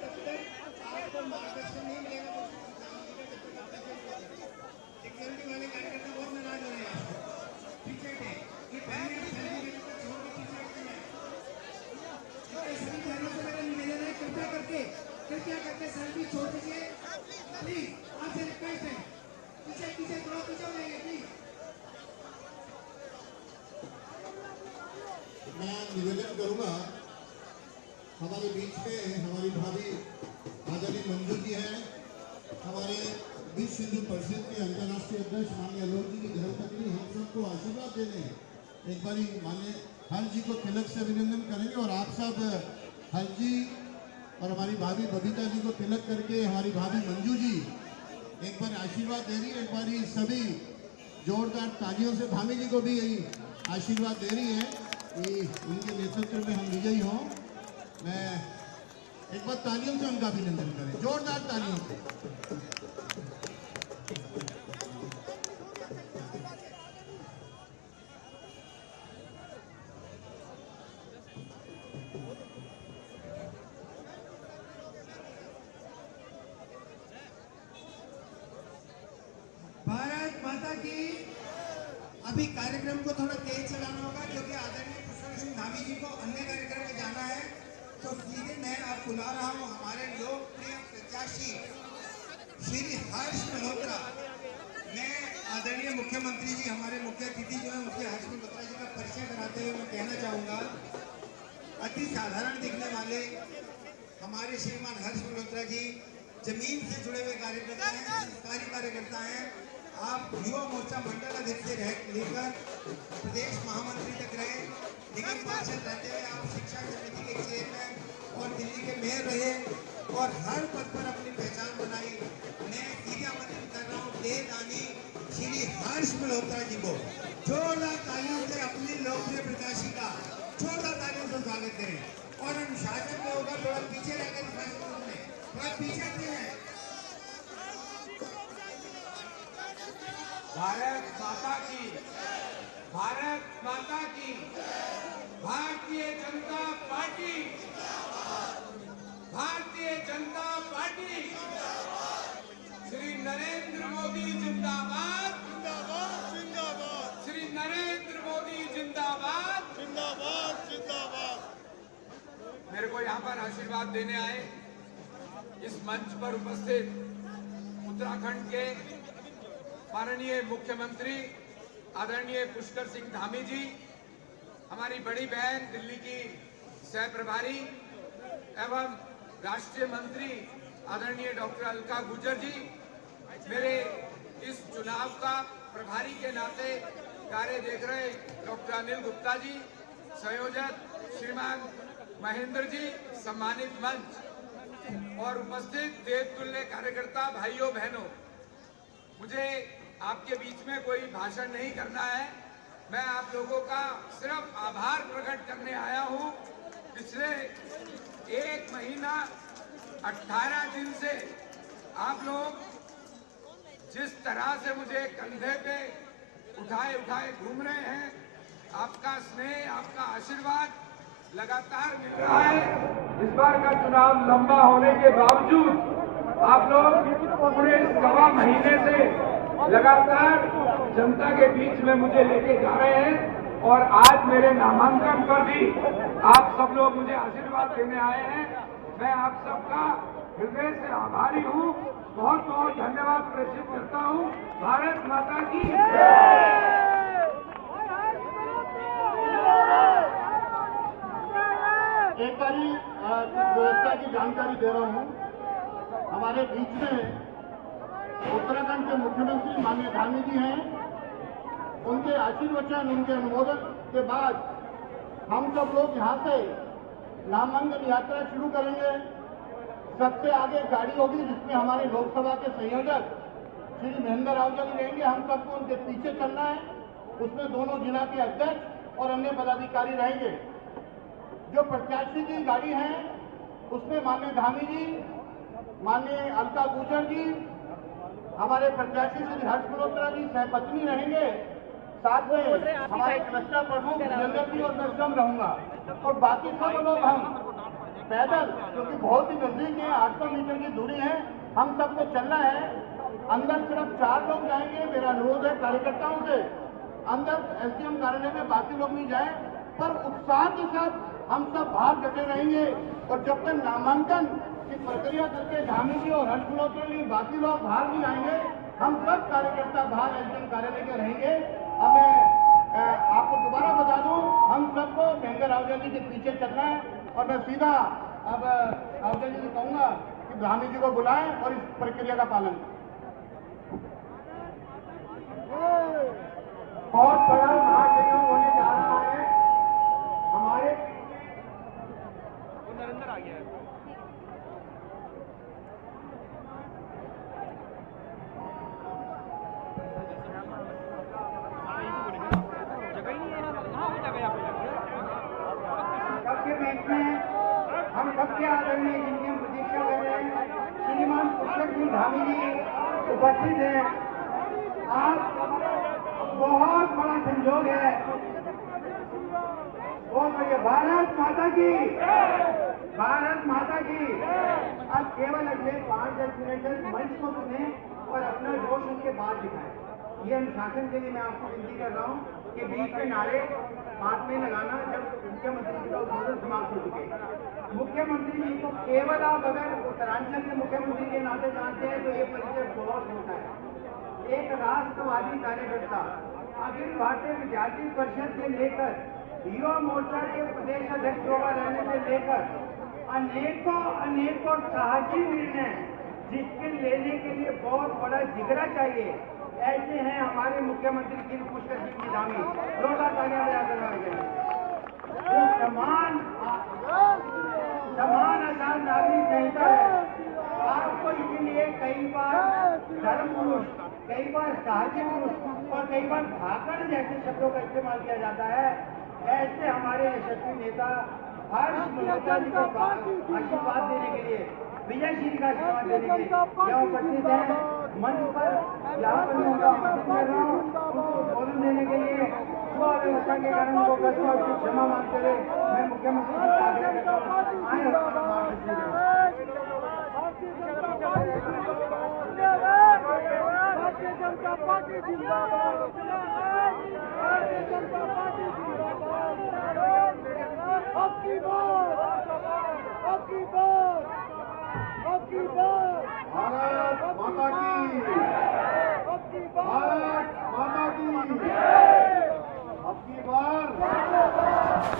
तब तक आपको मार्गदर्शन नहीं मिलेगा तो सिक्योरिटी वाले कार्यकर्ता बहुत नाराज हो रहे हैं। पीछे थे ये पहले सेल्फी लेने को छोड़ के पीछे हटते हैं। सभी बहनों से मेरा निवेदन है, कृपया करके सेल्फी छोड़ दीजिए प्लीज। आपसे रिक्वेस्ट है, पीछे थोड़ा पीछे हो जाइए प्लीज। मैं निवेदन करूंगा, हमारे बीच में हमारी भाभी आदरणीय मंजू जी हैं, हमारे विश्व हिंदू परिषद के अंतर्राष्ट्रीय अध्यक्ष माननीय आलोक जी की धर्मपत्नी हम सबको आशीर्वाद देने एक बार माननीय हर जी को तिलक से अभिनंदन करेंगे और आप सब हर जी और हमारी भाभी बबीता जी को तिलक करके हमारी भाभी मंजू जी एक बार आशीर्वाद दे रही है। एक बार सभी जोरदार तालियों से धामी जी को भी आशीर्वाद दे रही है कि उनके नेतृत्व में हम विजयी हों। मैं एक बार तालियों से उनका अभिनंदन करें, जोरदार तालियों से। भारत माता की। अभी कार्यक्रम को थोड़ा तेज चलाना होगा क्योंकि आदरणीय पुष्कर सिंह धामी जी को अन्य कार्यक्रम में जाना है। तो सीधे मैं आप बुला रहा हूं हमारे लोकप्रिय प्रत्याशी श्री हर्ष मल्होत्रा। मैं आदरणीय मुख्यमंत्री जी, हमारे मुख्य अतिथि जो है मुख्य हर्ष मल्होत्रा जी का परिचय कराते हुए मैं कहना चाहूँगा, अति साधारण दिखने वाले हमारे श्रीमान हर्ष मल्होत्रा जी जमीन से जुड़े हुए कार्यकर्ता हैं, संस्कारी कार्यकर्ता हैं। आप युवा मोर्चा मंडल अध्यक्ष से लेकर प्रदेश महामंत्री तक रहे, निगम पार्षद रहते हुए आप शिक्षा समिति के चेयरमैन और दिल्ली के मेयर रहे और हर पद पर अपनी पहचान बनाई। मैं सीधे आमंत्रित कर रहा हूँ देवदानी श्री हर्ष मल्होत्रा जी को जोरदार तालियों से अपनी लोकप्रिय प्रत्याशी का जोरदार तालियों से स्वागत करें। और अनुशासन में होगा, थोड़ा पीछे रहकर थोड़ा पीछे हैं। भारत माता की, भारत माता की, भारतीय जनता पार्टी, भारतीय जनता पार्टी, श्री नरेंद्र मोदी जिंदाबाद, जिंदाबाद जिंदाबाद, श्री नरेंद्र मोदी जिंदाबाद, जिंदाबाद जिंदाबाद। मेरे को यहाँ पर आशीर्वाद देने आए इस मंच पर उपस्थित उत्तराखंड के माननीय मुख्यमंत्री आदरणीय पुष्कर सिंह धामी जी, हमारी बड़ी बहन दिल्ली की सह प्रभारी एवं राष्ट्रीय मंत्री आदरणीय डॉक्टर अलका गुर्जर जी, मेरे इस चुनाव का प्रभारी के नाते कार्य देख रहे डॉक्टर अनिल गुप्ता जी, संयोजक श्रीमान महेंद्र जी, सम्मानित मंच और उपस्थित देवतुल्य कार्यकर्ता भाइयों बहनों, मुझे आपके बीच में कोई भाषण नहीं करना है। मैं आप लोगों का सिर्फ आभार प्रकट करने आया हूं। पिछले 1 महीना 18 दिन से आप लोग जिस तरह से मुझे कंधे पे उठाए उठाए घूम रहे हैं, आपका स्नेह, आपका आशीर्वाद लगातार मिल रहा है। इस बार का चुनाव लंबा होने के बावजूद आप लोग पूरे 1.25 महीने से लगातार जनता के बीच में मुझे लेके जा रहे हैं और आज मेरे नामांकन पर भी आप सब लोग मुझे आशीर्वाद देने आए हैं। मैं आप सबका हृदय से आभारी हूँ, बहुत बहुत धन्यवाद प्रेषित करता हूँ। भारत माता की एक बारी व्यवस्था की जानकारी दे रहा हूँ। हमारे बीच में उत्तराखंड के मुख्यमंत्री माननीय धामी जी हैं। उनके आशीर्वचन, उनके अनुमोदन के बाद हम सब लोग यहाँ से नामांकन यात्रा शुरू करेंगे। सबसे आगे गाड़ी होगी जिसमें हमारे लोकसभा के संयोजक श्री महेंद्र राव जी रहेंगे। हम सबको उनके पीछे चलना है। उसमें दोनों जिला के अध्यक्ष और अन्य पदाधिकारी रहेंगे। जो प्रत्याशी की गाड़ी है उसमें माननीय धामी जी, माननीय अलका गुर्जर जी, हमारे प्रत्याशी श्री हर्ष मल्होत्रा जी सहपत्नी रहेंगे। साथ में हमारे क्लस्टर प्रमुख जनरल जी और मैं स्वयं रहूंगा और बाकी सब लोग हम पैदल, क्योंकि बहुत ही नजदीक है, 800 मीटर की दूरी है, हम सबको चलना है। अंदर सिर्फ 4 लोग जाएंगे। मेरा अनुरोध है कार्यकर्ताओं से, अंदर एसडीएम कार्यालय में बाकी लोग नहीं जाए, पर उत्साह के साथ हम सब बाहर डटे रहेंगे। और जब तक नामांकन की प्रक्रिया करके धामी जी और हर्ष मल्होत्रा जी बाकी लोग बाहर नहीं आएंगे, हम सब कार्यकर्ता बाहर एसडीएम कार्यालय के रहेंगे। अब मैं आपको दोबारा बता दूं, हम सबको महेंद्र आहूजा जी के पीछे चलना है। और मैं सीधा अब आहूजा जी से कहूंगा कि धामी जी को बुलाएं और इस प्रक्रिया का पालन करें। बहुत बड़ा महासंयोग होने जा रहा है हमारे नरेंद्र आ गया है। जगह ही नहीं है ना, कहाँ पे जगह है? सबके बीच में हम सबके आदरणीय जिनकी हम प्रतीक्षा कर रहे हैं श्रीमान पुष्कर सिंह धामी जी उपस्थित हैं। आज बहुत बड़ा संयोग है, बहुत बढ़िया। भारत माता की, भारत माता की। अब केवल अगले 5-10 मिनट तक मंच को सुने और अपना जोश उनके बाद दिखाएं। ये अनुशासन के लिए मैं आपको विनती कर रहा हूँ कि बीच में नारे हाथ में लगाना जब मुख्यमंत्री जी का उद्बोधन समाप्त हो चुके। मुख्यमंत्री जी को केवल आप अगर उत्तरांचल के मुख्यमंत्री के नाते जानते हैं तो ये परिचय बहुत होता है। एक राष्ट्रवादी कार्यकर्ता, अखिल भारतीय विद्यार्थी परिषद से लेकर युवा मोर्चा के प्रदेश अध्यक्ष होगा रहने से लेकर अनेकों साहसी निर्णय जिसके लेने के लिए बहुत बड़ा जिगरा चाहिए, ऐसे हैं हमारे मुख्यमंत्री श्री पुष्कर सिंह धामी। जोरदार तालियां बजाकर जो समान आचार नागरिक संहिता है, आपको इसीलिए कई बार धर्म पुरुष, कई बार साहसी पुरुष और कई बार भाकड़ जैसे शब्दों का इस्तेमाल किया जाता है। ऐसे हमारे यशस्वी नेता हर्ष मल्होत्रा जी को आशीर्वाद देने के लिए, विजय श्री का आशीर्वाद देने के लिए यहाँ उपस्थित है। मंच पर यहाँ पर मैं उनका आमंत्रित कर रहा हूँ उनको उद्बोधन देने के लिए। जो अव्यवस्था के कारण उनको कष्ट और क्षमा मांगते हुए मैं मुख्यमंत्री जी का आग्रह करता हूँ, आए भारतीय जनता पार्टी जिंदाबाद, भारतीय जनता पार्टी जिंदाबाद। अब की बार, अब की बार, अब की बार भारत माता की, अब की बार, भारत माता की। अब की बार,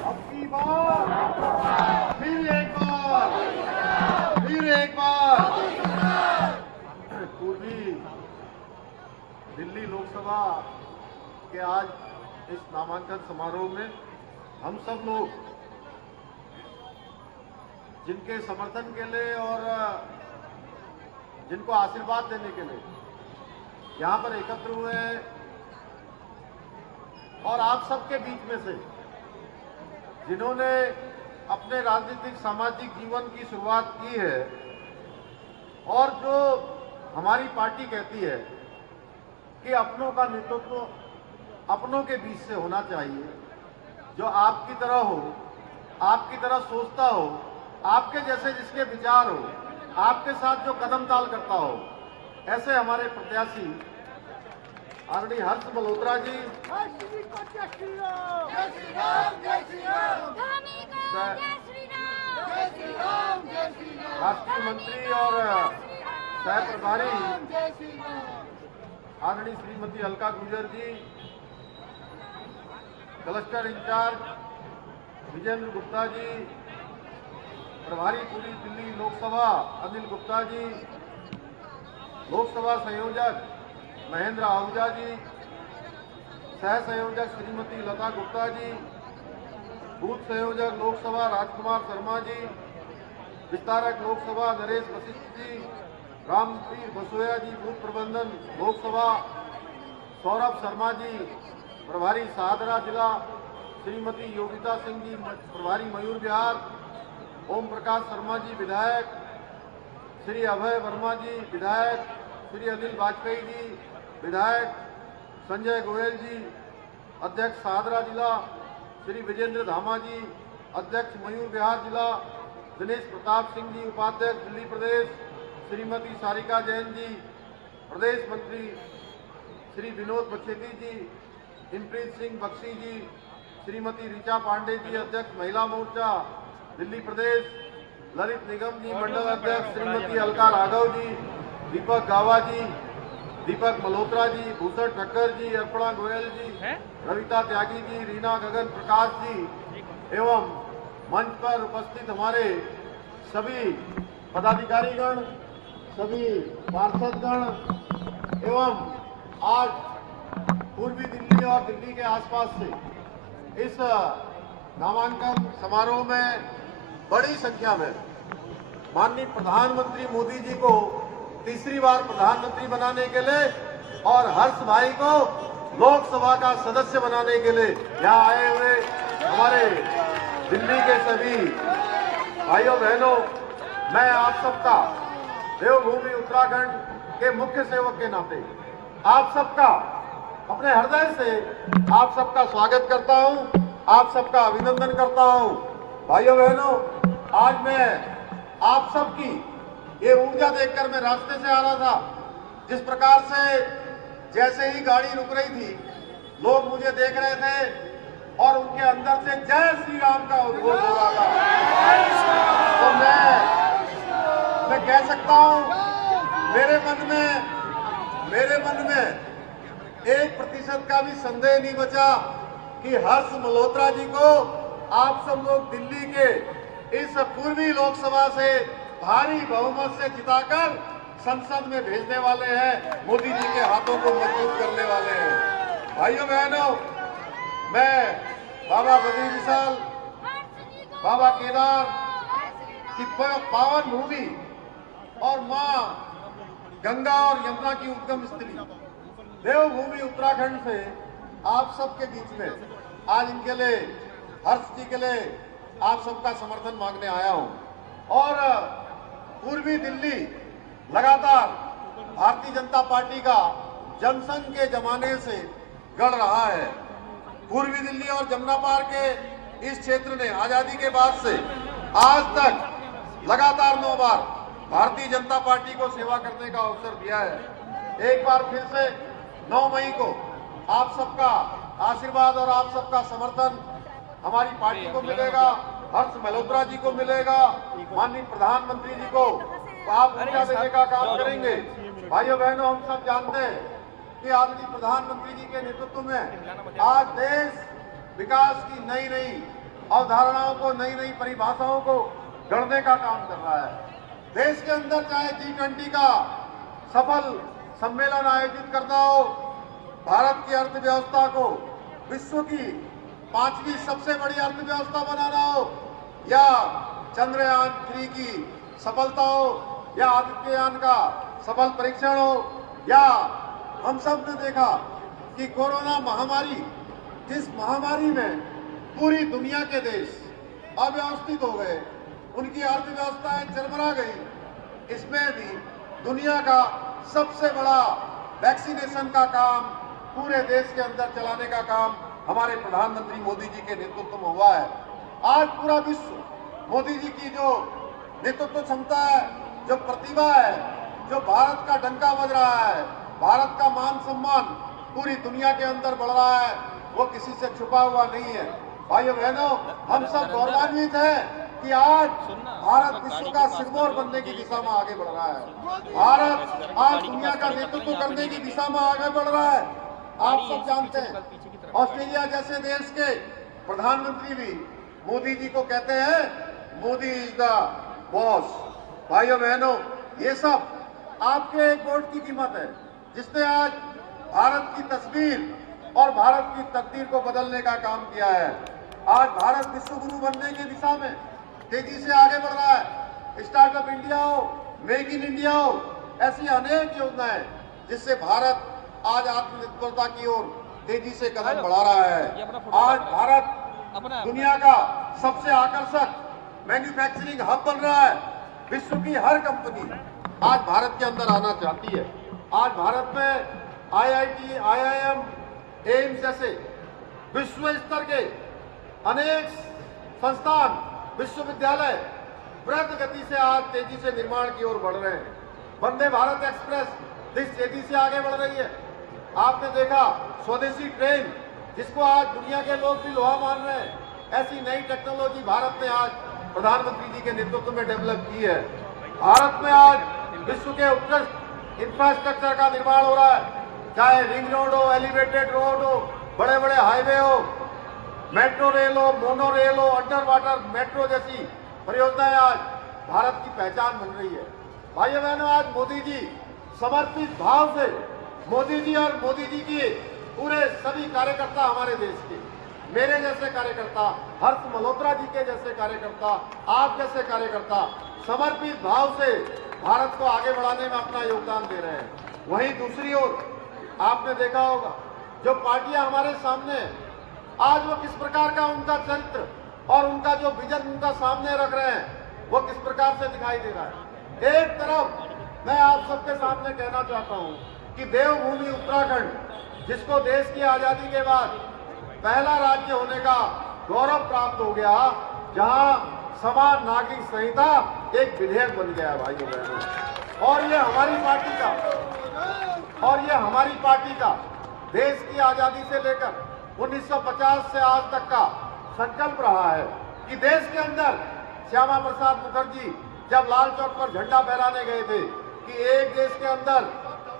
अब की बार, फिर एक बार, फिर एक बार। पूर्वी दिल्ली लोकसभा के आज इस नामांकन समारोह में हम सब लोग जिनके समर्थन के लिए और जिनको आशीर्वाद देने के लिए यहाँ पर एकत्र हुए हैं, और आप सबके बीच में से जिन्होंने अपने राजनीतिक सामाजिक जीवन की शुरुआत की है और जो हमारी पार्टी कहती है कि अपनों का नेतृत्व अपनों के बीच से होना चाहिए, जो आपकी तरह हो, आपकी तरह सोचता हो, आपके जैसे जिसके विचार हो, आपके साथ जो कदम ताल करता हो, ऐसे हमारे प्रत्याशी आदरणीय हर्ष मल्होत्रा जी, राष्ट्रीय मंत्री और सह प्रभारी आदरणीय श्रीमती अलका गुर्जर जी, क्लस्टर इंचार्ज विजेंद्र गुप्ता जी, प्रभारी पूरी दिल्ली लोकसभा अनिल गुप्ता जी, लोकसभा संयोजक महेंद्र आहूजा जी, सह संयोजक श्रीमती लता गुप्ता जी, बूथ संयोजक लोकसभा राजकुमार शर्मा जी, विस्तारक लोकसभा नरेश वशिष्ठ जी, रामवीर बसोया जी, बूथ प्रबंधन लोकसभा सौरभ शर्मा जी, प्रभारी शाहदरा जिला श्रीमती योगिता सिंह जी, प्रभारी मयूर विहार ओम प्रकाश शर्मा जी विधायक, श्री अभय वर्मा जी विधायक, श्री अनिल वाजपेयी जी विधायक, संजय गोयल जी अध्यक्ष शाहदरा जिला, श्री विजेंद्र धामा जी अध्यक्ष मयूर विहार जिला, दिनेश प्रताप सिंह जी उपाध्यक्ष दिल्ली प्रदेश, श्रीमती सारिका जैन जी प्रदेश मंत्री, श्री विनोद बखेती जी, इमप्रीत सिंह बख्शी जी, श्रीमती ऋचा पांडे जी अध्यक्ष महिला मोर्चा दिल्ली प्रदेश, ललित निगम जी मंडल अध्यक्ष, श्रीमती अलका राघव जी, दीपक गावा जी, दीपक मल्होत्रा जी, भूषण ठक्कर जी, अर्पणा गोयल जी, रविता त्यागी जी, रीना गगन प्रकाश जी एवं मंच पर उपस्थित हमारे सभी पदाधिकारीगण, सभी पार्षदगण एवं आज पूर्वी दिल्ली और दिल्ली के आसपास से इस नामांकन समारोह में बड़ी संख्या में माननीय प्रधानमंत्री मोदी जी को तीसरी बार प्रधानमंत्री बनाने के लिए और हर्ष भाई को लोकसभा का सदस्य बनाने के लिए यहाँ आए हुए हमारे दिल्ली के सभी भाइयों बहनों, मैं आप सबका देवभूमि उत्तराखंड के मुख्य सेवक के नाते आप सबका अपने हृदय से आप सबका स्वागत करता हूं, आप सबका अभिनंदन करता हूं। भाइयों बहनों, आज मैं आप सबकी ये ऊर्जा देखकर मैं रास्ते से आ रहा था, जिस प्रकार से जैसे ही गाड़ी रुक रही थी लोग मुझे देख रहे थे और उनके अंदर से जय श्री राम का उद्घोष हो रहा था। तो मैं कह सकता हूं मेरे मन में 1% का भी संदेह नहीं बचा कि हर्ष मल्होत्रा जी को आप सब लोग दिल्ली के इस पूर्वी लोकसभा से भारी बहुमत से जिताकर संसद में भेजने वाले हैं, मोदी जी के हाथों को मजबूत करने वाले हैं। भाइयों बहनों, मैं बाबा बद्री विशाल, बाबा केदार की पावन भूमि और मां गंगा और यमुना की उद्गम स्थली देवभूमि उत्तराखंड से आप सबके बीच में आज इनके लिए, हर्ष जी के लिए आप सबका समर्थन मांगने आया हूं। और पूर्वी दिल्ली लगातार भारतीय जनता पार्टी का जनसंघ के जमाने से गढ़ रहा है। पूर्वी दिल्ली और जमुना पार के इस क्षेत्र ने आजादी के बाद से आज तक लगातार 9 बार भारतीय जनता पार्टी को सेवा करने का अवसर दिया है। एक बार फिर से 9 मई को आप सबका आशीर्वाद और आप सबका समर्थन हमारी पार्टी को मिलेगा, हर्ष मल्होत्रा जी को मिलेगा, माननीय प्रधानमंत्री जी को आप ऊर्जा देने का काम करेंगे। भाइयों बहनों, हम सब जानते हैं कि आदरणीय प्रधानमंत्री जी के नेतृत्व में आज देश विकास की नई नई अवधारणाओं को, नई नई परिभाषाओं को गढ़ने का काम कर रहा है। देश के अंदर चाहे G20 का सफल सम्मेलन आयोजित करना हो, भारत की अर्थव्यवस्था को विश्व की 5वीं सबसे बड़ी अर्थव्यवस्था बनाना हो, या चंद्रयान 3 की सफलता हो, या आदित्ययान का सफल परीक्षण हो, या हम सब ने देखा कि कोरोना महामारी, जिस महामारी में पूरी दुनिया के देश अव्यवस्थित हो गए, उनकी अर्थव्यवस्थाएं चरमरा गई, इसमें भी दुनिया का सबसे बड़ा वैक्सीनेशन का काम पूरे देश के अंदर चलाने का काम हमारे प्रधानमंत्री मोदी जी के नेतृत्व में हुआ है। आज पूरा विश्व मोदी जी की जो नेतृत्व क्षमता है, जो प्रतिभा है, जो भारत का डंका बज रहा है, भारत का मान सम्मान पूरी दुनिया के अंदर बढ़ रहा है, वो किसी से छुपा हुआ नहीं है। भाइयों बहनों, हम सब गौरवान्वित हैं कि आज भारत विश्व का सिरमौर बनने की दिशा में आगे बढ़ रहा है। भारत आज दुनिया का नेतृत्व करने की दिशा में आगे बढ़ रहा है। आप सब जानते हैं, ऑस्ट्रेलिया जैसे देश के प्रधानमंत्री भी मोदी जी को कहते हैं मोदी इज द बॉस। भाइयों बहनों, ये सब आपके एक वोट की कीमत है, जिसने आज भारत की तस्वीर और भारत की तकदीर को बदलने का काम किया है। आज भारत विश्व गुरु बनने की दिशा में तेजी से आगे बढ़ रहा है। स्टार्टअप इंडिया हो, मेक इन इंडिया हो, ऐसी अनेक योजनाएं जिससे भारत आज आत्मनिर्भरता की ओर तेजी से कदम बढ़ा रहा है। आज भारत दुनिया का सबसे आकर्षक मैन्युफैक्चरिंग हब बन रहा है। विश्व की हर कंपनी आज भारत के अंदर आना चाहती है। आज भारत में IIT, IIM, एम्स जैसे विश्व स्तर के अनेक संस्थान, विश्वविद्यालय द्रुत गति से आज तेजी से निर्माण की ओर बढ़ रहे हैं। वंदे भारत एक्सप्रेस जिस तेजी से आगे बढ़ रही है, आपने देखा स्वदेशी ट्रेन जिसको आज दुनिया के लोग भी लोहा मान रहे हैं, ऐसी नई टेक्नोलॉजी भारत ने आज प्रधानमंत्री जी के नेतृत्व में डेवलप की है। भारत में आज विश्व के उत्कृष्ट इंफ्रास्ट्रक्चर का निर्माण हो रहा है, चाहे रिंग रोड हो, एलिवेटेड रोड हो, बड़े बड़े हाईवे हो, मेट्रो रेल हो, मोनो रेल हो, अंडर वाटर मेट्रो जैसी परियोजनाएं आज भारत की पहचान बन रही है। भाइयों बहनों, आज मोदी जी समर्पित भाव से, मोदी जी और मोदी जी के पूरे सभी कार्यकर्ता, हमारे देश के मेरे जैसे कार्यकर्ता, हर्ष मल्होत्रा जी के जैसे कार्यकर्ता, आप जैसे कार्यकर्ता समर्पित भाव से भारत को आगे बढ़ाने में अपना योगदान दे रहे हैं। वहीं दूसरी ओर आपने देखा होगा जो पार्टियां हमारे सामने आज वो किस प्रकार का उनका चरित्र और उनका जो विजन उनका सामने रख रहे हैं, वो किस प्रकार से दिखाई दे रहा है। एक तरफ मैं आप सबके सामने कहना चाहता हूं कि देवभूमि उत्तराखंड, जिसको देश की आजादी के बाद पहला राज्य होने का गौरव प्राप्त हो गया, जहां समान नागरिक संहिता एक विधेयक बन गया है भाइयों बहनों, और ये हमारी पार्टी का देश की आजादी से लेकर 1950 से आज तक का संकल्प रहा है कि देश के अंदर श्यामा प्रसाद मुखर्जी जब लाल चौक पर झंडा फहराने गए थे कि एक देश के अंदर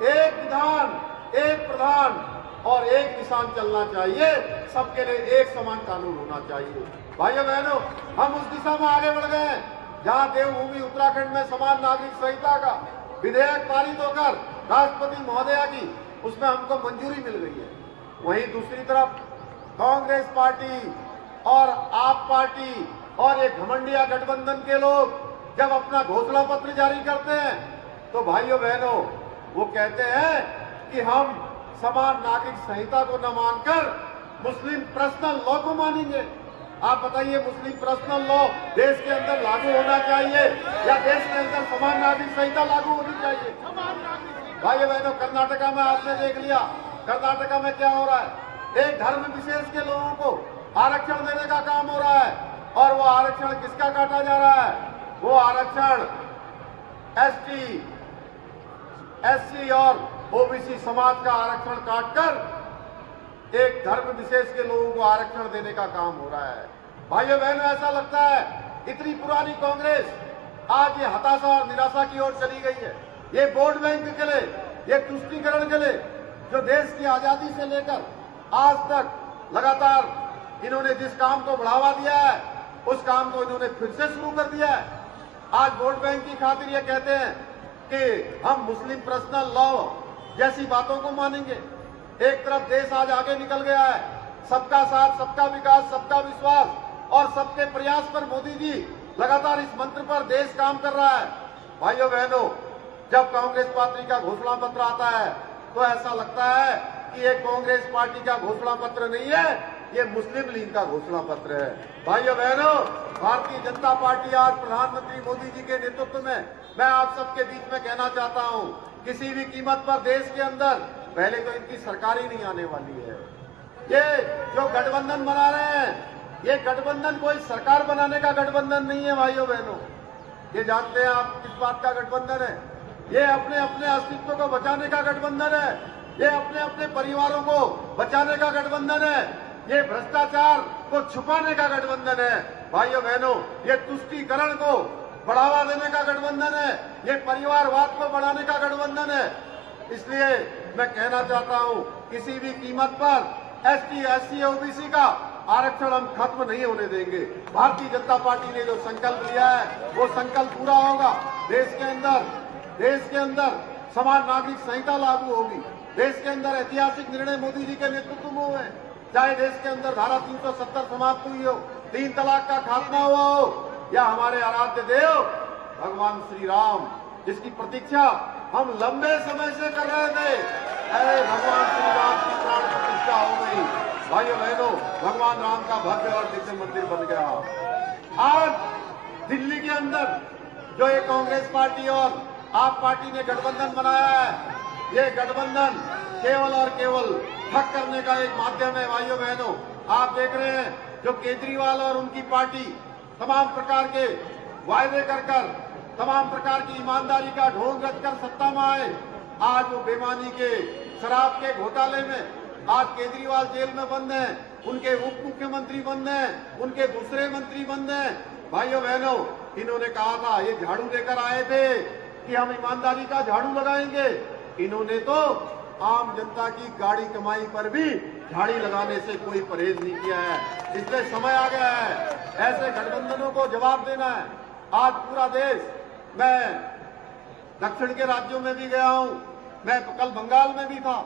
एक विधान, एक प्रधान और एक निशान चलना चाहिए, सबके लिए एक समान कानून होना चाहिए। भाइयों बहनों, हम उस दिशा में आगे बढ़ गए हैं जहां देवभूमि उत्तराखंड में समान नागरिक संहिता का विधेयक पारित होकर राष्ट्रपति महोदया की उसमें हमको मंजूरी मिल गई है। वहीं दूसरी तरफ कांग्रेस पार्टी और आप पार्टी और एक घमंडिया गठबंधन के लोग जब अपना घोषणा पत्र जारी करते हैं तो भाइयों बहनों वो कहते हैं कि हम समान नागरिक संहिता को न मानकर मुस्लिम पर्सनल लॉ को मानेंगे। आप बताइए, मुस्लिम पर्सनल लॉ देश के अंदर लागू होना चाहिए या देश के अंदर समान नागरिक संहिता लागू होनी चाहिए? भाइयों बहनों, कर्नाटका में आपने देख लिया, कर्नाटका में क्या हो रहा है, एक धर्म विशेष के लोगों को आरक्षण देने का काम हो रहा है, और वो आरक्षण किसका काटा जा रहा है? वो आरक्षण एसटी, एससी और ओबीसी समाज का आरक्षण काटकर एक धर्म विशेष के लोगों को आरक्षण देने का काम हो रहा है। भाइयों बहनों, ऐसा लगता है इतनी पुरानी कांग्रेस आज ये हताशा और निराशा की ओर चली गई है। ये वोट बैंक के लिए, ये तुष्टीकरण के लिए जो देश की आजादी से लेकर आज तक लगातार इन्होंने जिस काम को बढ़ावा दिया है, उस काम को इन्होंने फिर से शुरू कर दिया है। आज वोट बैंक की खातिर ये कहते हैं कि हम मुस्लिम पर्सनल लॉ जैसी बातों को मानेंगे। एक तरफ देश आज आगे निकल गया है, सबका साथ, सबका विकास, सबका विश्वास और सबके प्रयास पर मोदी जी लगातार इस मंत्र पर देश काम कर रहा है। भाइयों बहनों, जब कांग्रेस पार्टी का घोषणा पत्र आता है तो ऐसा लगता है कि ये कांग्रेस पार्टी का घोषणा पत्र नहीं है, ये मुस्लिम लीग का घोषणा पत्र है। भाइयों बहनों, भारतीय जनता पार्टी आज प्रधानमंत्री मोदी जी के नेतृत्व में, मैं आप सबके बीच में कहना चाहता हूं, किसी भी कीमत पर देश के अंदर पहले तो इनकी सरकार ही नहीं आने वाली है। ये जो गठबंधन बना रहे हैं, ये गठबंधन कोई सरकार बनाने का गठबंधन नहीं है। भाइयों बहनों, ये जानते हैं आप किस बात का गठबंधन है? ये अपने अपने अस्तित्व को बचाने का गठबंधन है, ये अपने अपने परिवारों को बचाने का गठबंधन है, ये भ्रष्टाचार को छुपाने का गठबंधन है। भाइयों बहनों, ये तुष्टीकरण को बढ़ावा देने का गठबंधन है, ये परिवारवाद को बढ़ाने का गठबंधन है। इसलिए मैं कहना चाहता हूं, किसी भी कीमत पर एसटी, एससी, ओबीसी का आरक्षण हम खत्म नहीं होने देंगे। भारतीय जनता पार्टी ने जो संकल्प लिया है वो संकल्प पूरा होगा। देश के अंदर समान नागरिक संहिता लागू होगी। देश के अंदर ऐतिहासिक निर्णय मोदी जी के नेतृत्व में हुए, चाहे देश के अंदर धारा 370 समाप्त हुई हो, 3 तलाक का खात्मा हुआ हो, या हमारे आराध्य देव भगवान श्री राम जिसकी प्रतीक्षा हम लंबे समय से कर रहे थे, अरे भगवान श्री राम की प्राण प्रतिष्ठा हो गई। भाइयों बहनों, भगवान राम का भव्य और दिव्य मंदिर बन गया। आज दिल्ली के अंदर जो ये कांग्रेस पार्टी और आप पार्टी ने गठबंधन बनाया है, ये गठबंधन केवल और केवल ठग करने का एक माध्यम है। भाइयों बहनों, आप देख रहे हैं जो केजरीवाल और उनकी पार्टी तमाम प्रकार के वायदे कर कर तमाम प्रकार की ईमानदारी का ढोंग रचकर सत्ता में आए, आज वो बेईमानी के शराब के घोटाले में आज केजरीवाल जेल में बंद हैं, उनके उप मुख्यमंत्री बंद हैं, उनके दूसरे मंत्री बंद हैं। भाइयों बहनों, इन्होंने कहा था, ये झाड़ू लेकर आए थे कि हम ईमानदारी का झाड़ू लगाएंगे। इन्होंने तो आम जनता की गाड़ी कमाई पर भी झाड़ी लगाने से कोई परहेज नहीं किया है। इसलिए समय आ गया है ऐसे गठबंधनों को जवाब देना है। आज पूरा देश, मैं दक्षिण के राज्यों में भी गया हूं, मैं कल बंगाल में भी था,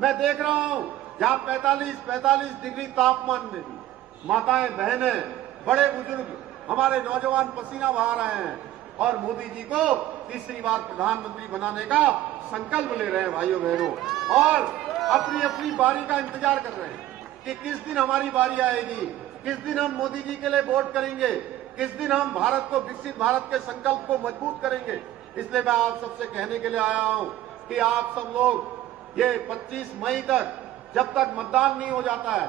मैं देख रहा हूं जहां 45 डिग्री तापमान में भी माताएं, बहनें, बड़े बुजुर्ग, हमारे नौजवान पसीना बहा रहे हैं और मोदी जी को तीसरी बार प्रधानमंत्री बनाने का संकल्प ले रहे हैं भाइयों बहनों, और अपनी अपनी बारी का इंतजार कर रहे हैं कि किस दिन हमारी बारी आएगी, किस दिन हम मोदी जी के लिए वोट करेंगे, किस दिन हम भारत को, विकसित भारत के संकल्प को मजबूत करेंगे। इसलिए मैं आप सबसे कहने के लिए आया हूं कि आप सब लोग ये 25 मई तक, जब तक मतदान नहीं हो जाता है,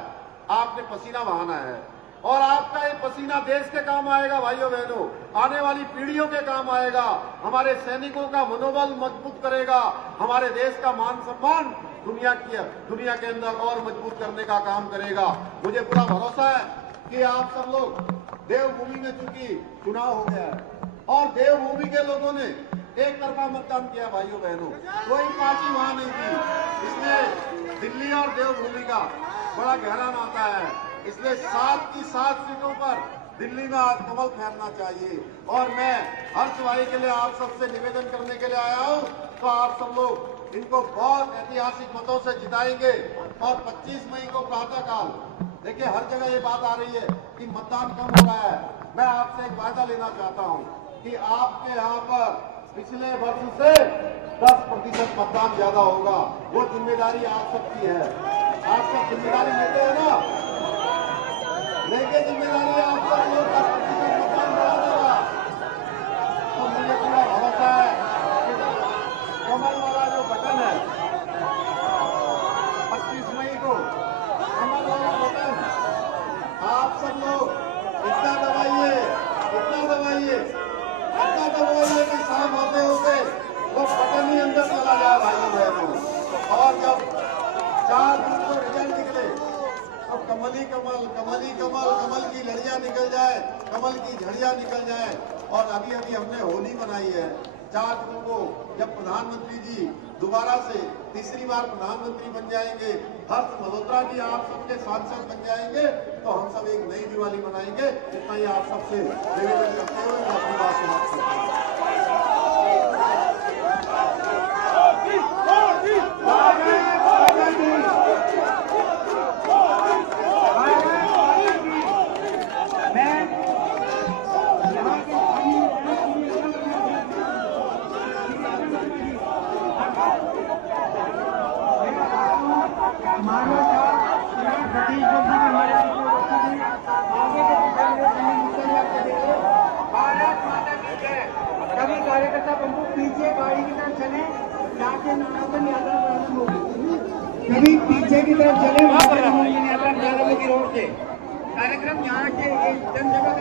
आपने पसीना बहाना है और आपका ये पसीना देश के काम आएगा भाइयों बहनों, आने वाली पीढ़ियों के काम आएगा, हमारे सैनिकों का मनोबल मजबूत करेगा, हमारे देश का मान सम्मान दुनिया के अंदर और मजबूत करने का काम करेगा। मुझे पूरा भरोसा है कि आप सब लोग, देवभूमि में चूंकि चुनाव हो गया है और देवभूमि के लोगों ने एक तरफा मतदान किया भाइयों बहनों, कोई पार्टी वहां नहीं थी। इसलिए दिल्ली और देवभूमि का बड़ा गहरा नाता है। इसलिए 7 की 7 सीटों पर दिल्ली में आज कमल फहरना चाहिए और मैं हर्ष भाई के लिए आप सबसे निवेदन करने के लिए आया हूं, तो आप सब लोग इनको बहुत ऐतिहासिक मतों से जिताएंगे और 25 मई को प्रातः काल, देखिए हर जगह ये बात आ रही है कि मतदान कम हो रहा है। मैं आपसे एक वायदा लेना चाहता हूं कि आपके यहाँ पर पिछले वर्ष से 10% मतदान ज्यादा होगा। वो जिम्मेदारी आप सबकी है, आप सब जिम्मेदारी लेते हैं ना, लेकिन जिम्मेदारी आप सब लोग 10% मतदान बढ़ा देगा। तो मुझे पूरा भरोसा है कि कमल वाला जो बटन है 25 मई को, कमल वाला बटन आप सब लोग इतना दबाइए, इतना दबाइए, इतना दबाइए कि शाम होते होते वो बटन ही अंदर चला जाए भाइयों बहनों। और जब 4 दिन को रिजल्ट निकले तो कमल ही कमल, कमल ही कमल, कमल की लड़ियां निकल जाए, कमल की झड़ियां निकल जाए। और अभी अभी हमने होली मनाई है 4 जून को, जब प्रधानमंत्री जी दोबारा से तीसरी बार प्रधानमंत्री बन जाएंगे, हर्ष मल्होत्रा जी आप सबके सांसद बन जाएंगे, तो हम सब एक नई दिवाली मनाएंगे। इतना ही आप सबसे निवेदन करते हुए मैं अपनी बात समाप्त करता हूं। सभी कार्यकर्ता बंधु पीछे गाड़ी की तरफ चले, जाके नामांकन यात्रा प्रारंभ होगी। सभी पीछे की तरफ चले, वहां पर नामांकन यात्रा प्रारंभ होगी रोड से। कार्यक्रम यहाँ के जन जगह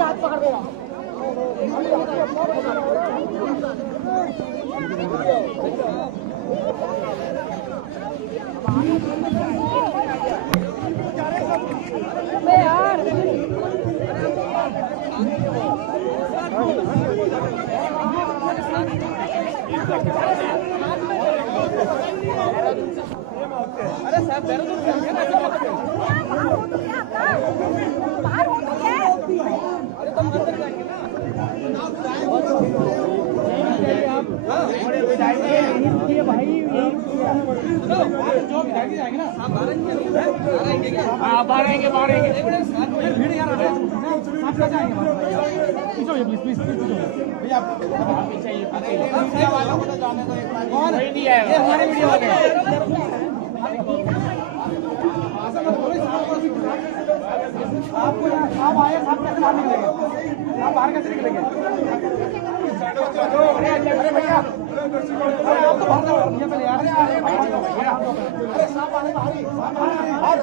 हाथ पकड़ देगा। अरे साहब अरे तुम अंदर जाएंगे ना भाई। जो विधायक जाएंगे ना आप बाहर आएंगे भीड़ यार आप कैसे आएंगे पीछे प्लीज प्लीज भैया आप पीछे वालों को तो जाने दो कौन नहीं आएगा ये हमारे वीडियो वाले आपको आप आए आप कैसे बाहर निकलेंगे आप बाहर कैसे निकलेंगे अरे भैया आप तो बाहर जाओ भैया पहले यार अरे साहब आने बाहर ही बाहर